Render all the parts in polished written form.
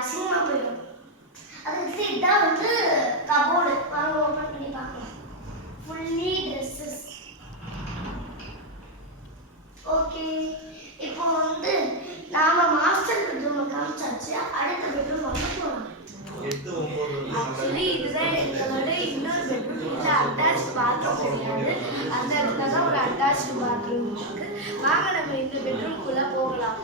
அசிங்கமாக போயிடும். அதுக்கு இதான் வந்து கபோர்டு. வாங்க ஓப்பன் பண்ணி பார்க்கலாம். Fully dresses. ஓகே, இப்போ வந்து நாம மாஸ்டர் பெட்ரூம் காமிச்சாச்சு. அடுத்த பெட்ரூம் வந்து போகலாம். ஆக்சுவலி இதுதான் எங்களோட இன்னொரு பெட்ரூம். இதில் அட்டாச் பாத்ரூம் கிடையாது. அந்த இடத்துல தான் ஒரு அட்டாச் பாத்ரூம் இருக்கு. வாங்க நம்ம இந்த பெட்ரூம்குள்ள போகலாம்.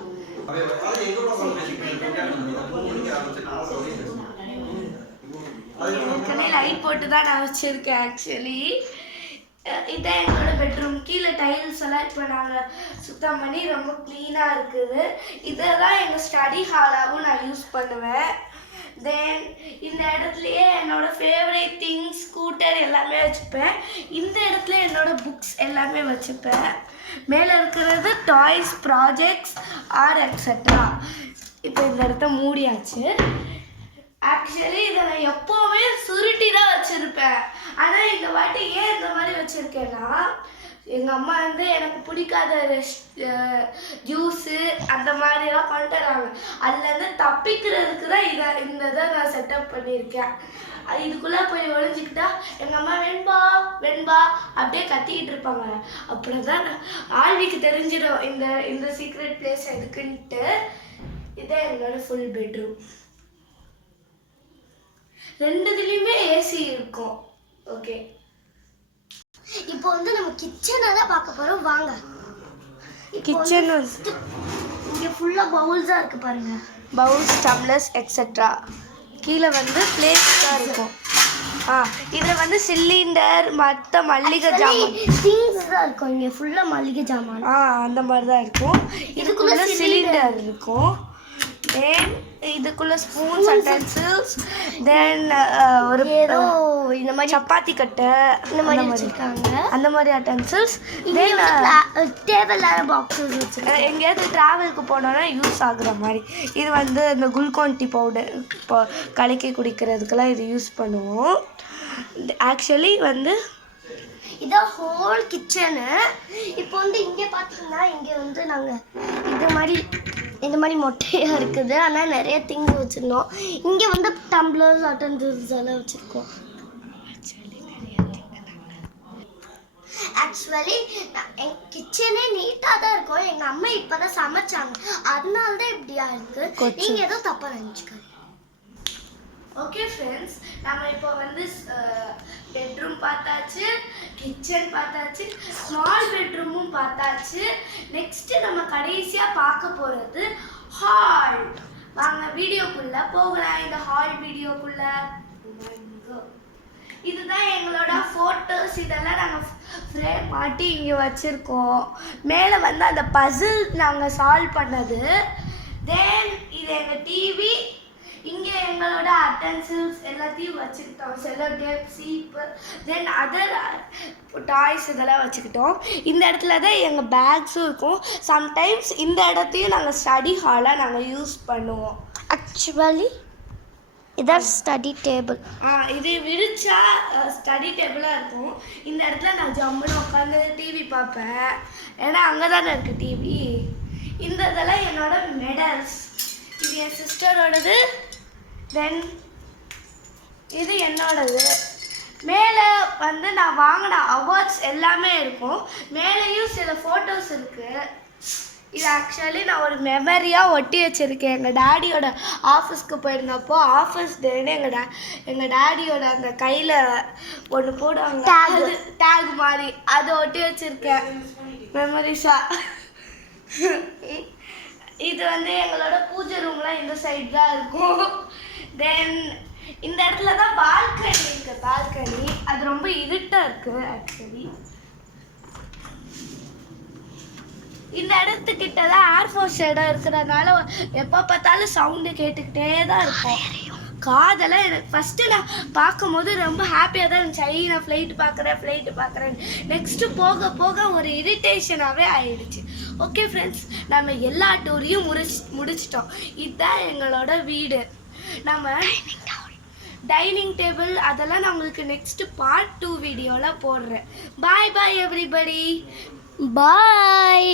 ஏற்கனவே லைட் போட்டு தான் நான் வச்சிருக்கேன். ஆக்சுவலி இதான் எங்களோட பெட்ரூம். கீழே டைல்ஸ் எல்லாம் இப்போ நாங்கள் சுத்தம் பண்ணி ரொம்ப க்ளீனாக இருக்குது. இதை தான் எங்கள் ஸ்டடி ஹாலாகவும் நான் யூஸ் பண்ணுவேன். தென் இந்த இடத்துலையே என்னோட ஃபேவரட் திங்ஸ் ஸ்கூட்டர் எல்லாமே வச்சுப்பேன். இந்த இடத்துல என்னோட புக்ஸ் எல்லாமே வச்சுப்பேன். மேலே இருக்கிறது டாய்ஸ், ப்ராஜெக்ட்ஸ் ஆர் எக்ஸெட்ரா. இப்போ இந்த இடத்த மூடியாச்சு. ஆக்சுவலி இதை நான் எப்போவுமே சுருட்டி தான் வச்சுருப்பேன். ஆனால் இந்த வாட்டி ஏன் இந்த மாதிரி வச்சுருக்கேன்னா, எங்கள் அம்மா வந்து எனக்கு பிடிக்காத ஜூஸு அந்த மாதிரிலாம் பண்ணிட்டுறாங்க. அதுலேருந்து தப்பிக்கிறதுக்கு தான் இந்த இதை நான் செட்டப் பண்ணியிருக்கேன். இதுக்குள்ளே போய் ஒழிஞ்சிக்கிட்டா எங்கள் அம்மா வெண்பா வெண்பா அப்படியே கத்திக்கிட்டு இருப்பாங்க. அப்படி தான் ஆழ்விக்கு தெரிஞ்சிடும் இந்த சீக்ரெட் பிளேஸ் எதுக்குன்ட்டு. இதான் என்னோட ஃபுல் பெட்ரூம். ரெண்டுத்துலேயுமே ஏசி இருக்கும். ஓகே, இப்போ வந்து நம்ம கிச்சனை தான் பார்க்க போகிறோம். வாங்க. கிச்சன் வந்து இங்கே ஃபுல்லாக பவுல்ஸாக இருக்குது பாருங்க. Bowls, tumblers etcetera. கீழே வந்து பிளேட்ஸாக இருக்கும். இதில் வந்து சிலிண்டர், மற்ற மல்லிகை ஜாமான் திங்ஸ் தான் இருக்கும். இங்கே ஃபுல்லாக மல்லிகை ஜாமான் அந்த மாதிரி தான் இருக்கும். இதுக்குள்ள சிலிண்டர் இருக்கும். தென் இதுக்குள்ள ஸ்பூன்ஸ், யூட்டென்சில்ஸ், தென் ஒரு ஏதோ இந்த மாதிரி சப்பாத்தி கட்டை இந்த மாதிரி வச்சுருக்காங்க. அந்த மாதிரி யூட்டென்சில்ஸ். தென் டேபிளான பாக்ஸஸ் வச்சுருக்காங்க. எங்கேயாவது ட்ராவலுக்கு போனோன்னா யூஸ் ஆகுற மாதிரி. இது வந்து இந்த குளுக்கோன் டி பவுடர் இப்போ கலக்கி குடிக்கிறதுக்கெல்லாம் இது யூஸ் பண்ணுவோம். ஆக்சுவலி வந்து இதான் ஹோல் கிச்சனு. இப்போ வந்து இங்கே பார்த்தீங்கன்னா இங்கே வந்து நாங்கள் இந்த மாதிரி மொட்டையாக இருக்குது. ஆனால் நிறைய திங்ஸ் வச்சுருந்தோம். இங்கே வந்து டம்ளர்ஸ், யூட்டென்சில்ஸ் எல்லாம் வச்சுருக்கோம். ஆக்சுவலி என் கிச்சனே நீட்டாக தான் இருக்கும். எங்கள் அம்மா இப்போ தான் சமைச்சாங்க, அதனால தான் இப்படியா இருக்குது. நீங்கள் எதுவும் தப்பாக நினச்சிக்காது. ஓகே ஃப்ரெண்ட்ஸ், நம்ம இப்போ வந்து பெட்ரூம் பார்த்தாச்சு, கிச்சன் பார்த்தாச்சு, ஸ்மால் பெட்ரூமும் பார்த்தாச்சு. நெக்ஸ்ட்டு நம்ம கடைசியாக பார்க்க போகிறது ஹால். வாங்க வீடியோக்குள்ளே போகலாம். இந்த ஹால் வீடியோக்குள்ளே இதுதான் எங்களோட ஃபோட்டோஸ். இதெல்லாம் நாங்கள் ஃப்ரேம் மாட்டி இங்கே வச்சுருக்கோம். மேலே வந்து அந்த பசில் நாங்கள் சால்வ் பண்ணது. தென் இது எங்கள் டிவி. இங்கே எங்களோட யூட்டென்சில்ஸ் எல்லாத்தையும் வச்சுக்கிட்டோம். செல்லோ டேப், சீப்பு, தென் அதர் டாய்ஸ் இதெல்லாம் வச்சுக்கிட்டோம். இந்த இடத்துல தான் எங்கள் பேக்ஸும் இருக்கும். சம்டைம்ஸ் இந்த இடத்தையும் நாங்கள் ஸ்டடி ஹாலாக நாங்கள் யூஸ் பண்ணுவோம். ஆக்சுவலி இதான் ஸ்டடி டேபிள். இது விரிச்சா ஸ்டடி டேபிளாக இருக்கும். இந்த இடத்துல நான் ஜம்முன்னு உட்காந்து டிவி பார்ப்பேன். ஏன்னா அங்கே தானே இருக்குது டிவி. இந்த இதெல்லாம் என்னோட மெடல்ஸ். இது என் சிஸ்டரோடது. தென் இது என்னோடது. மேலே வந்து நான் வாங்கின அவார்ட்ஸ் எல்லாமே இருக்கும். மேலேயும் சில ஃபோட்டோஸ் இருக்குது. இது ஆக்சுவலி நான் ஒரு மெமரியாக ஒட்டி வச்சுருக்கேன். எங்கள் டேடியோட ஆஃபீஸ்க்கு போயிருந்தப்போ ஆஃபீஸ் டேன்னு எங்கள் டேடியோட அந்த கையில் ஒன்று போடுவாங்க, டேக் மாதிரி, அதை ஒட்டி வச்சுருக்கேன் மெமரிஸாக. இது வந்து எங்களோட பூஜை ரூம்லாம் இந்த சைடு தான் இருக்கும். தென் இந்த இடத்துல தான் பால்கனி இருக்குது. பால்கனி அது ரொம்ப இருட்டாக இருக்குது. ஆக்சுவலி இந்த இடத்துக்கிட்ட தான் ஏர்ஃபோர்ஸ் இடம் இருக்கிறதுனால எப்போ பார்த்தாலும் சவுண்டு கேட்டுக்கிட்டே தான் இருக்கும். காதெல்லாம் எனக்கு ஃபஸ்ட்டு நான் பார்க்கும்போது ரொம்ப ஹாப்பியாக தான் இருந்துச்சு. நான் ஃப்ளைட்டு பார்க்குறேன். நெக்ஸ்ட்டு போக போக ஒரு இரிட்டேஷனாகவே ஆயிடுச்சு. ஓகே ஃப்ரெண்ட்ஸ், நம்ம எல்லா டூரையும் முடிச்சிட்டோம். இதுதான் எங்களோட வீடு. நம்ம டைனிங் டேபிள் அதெல்லாம் நான் உங்களுக்கு நெக்ஸ்ட்டு பார்ட் 2 வீடியோவில் போடுறேன். பாய் பாய் எவ்ரிபடி. பாய்.